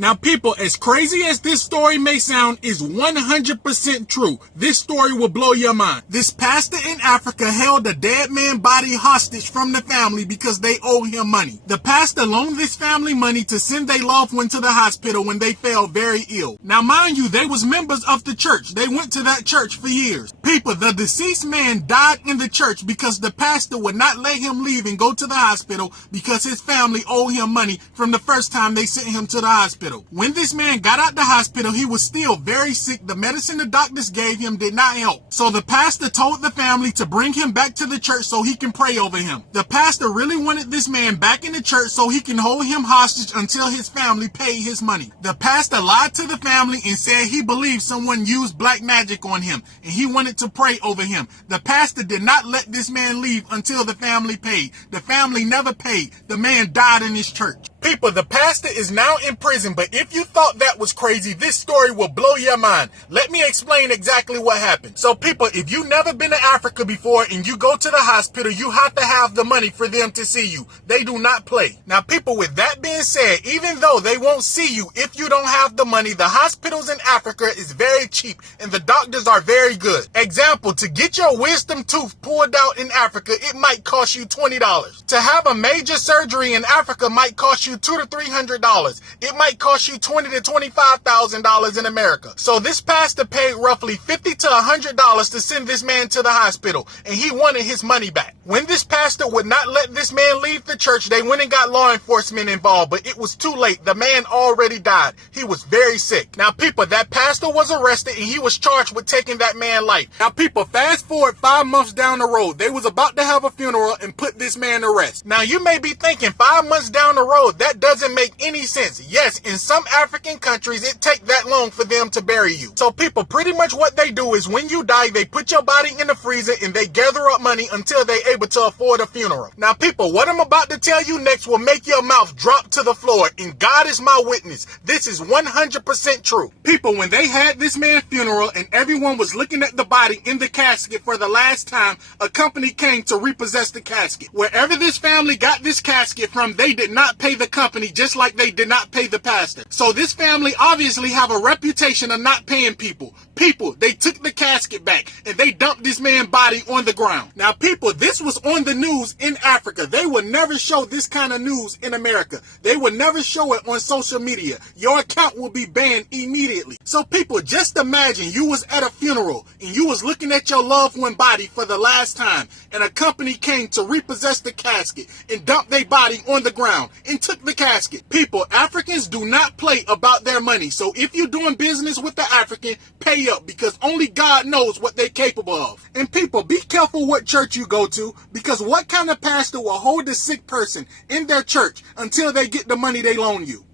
Now people, as crazy as this story may sound, is 100% true. This story will blow your mind. This pastor in Africa held a dead man body hostage from the family because they owe him money. The pastor loaned this family money to send their loved one to the hospital when they fell very ill. Now mind you, they was members of the church. They went to that church for years. People, the deceased man died in the church because the pastor would not let him leave and go to the hospital because his family owed him money from the first time they sent him to the hospital. When this man got out the hospital, he was still very sick. The medicine the doctors gave him did not help. So the pastor told the family to bring him back to the church so he can pray over him. The pastor really wanted this man back in the church so he can hold him hostage until his family paid his money. The pastor lied to the family and said he believed someone used black magic on him and he wanted to pray over him. The pastor did not let this man leave until the family paid. The family never paid. The man died in his church. People, the pastor is now in prison, but if you thought that was crazy, this story will blow your mind. Let me explain exactly what happened. So people, if you've never been to Africa before and you go to the hospital, you have to have the money for them to see you. They do not play. Now people, with that being said, even though they won't see you if you don't have the money, the hospitals in Africa is very cheap and the doctors are very good. Example, to get your wisdom tooth pulled out in Africa, it might cost you $20. To have a major surgery in Africa might cost you $200 to $300. It might cost you $20,000 to $25,000 in America. So this pastor paid roughly $50 to $100 to send this man to the hospital, and he wanted his money back. When this pastor would not let this man leave the church, they went and got law enforcement involved, but it was too late. The man already died. He was very sick. Now people, that pastor was arrested and he was charged with taking that man's life. Now people, fast forward 5 months down the road, they was about to have a funeral and put this man to rest. Now you may be thinking 5 months down the road, that doesn't make any sense. Yes, in some African countries, it takes that long for them to bury you. So people, pretty much what they do is when you die, they put your body in the freezer and they gather up money until they're able to afford a funeral. Now people, what I'm about to tell you next will make your mouth drop to the floor, and God is my witness. This is 100% true. People, when they had this man's funeral and everyone was looking at the body in the casket for the last time, a company came to repossess the casket. Wherever this family got this casket from, they did not pay the company, just like they did not pay the pastor. So this family obviously have a reputation of not paying people. People, they took the casket back and they dumped this man's body on the ground. Now people, this was on the news in Africa. They would never show this kind of news in America. They would never show it on social media. Your account will be banned immediately. So people, just imagine you was at a funeral and you was looking at your loved one body for the last time, and a company came to repossess the casket and dump their body on the ground and took the casket. People, Africans do not play about their money. So if you're doing business with the African, pay up, because only God knows what they're capable of. And people, be careful what church you go to, because what kind of pastor will hold a sick person in their church until they get the money they loan you?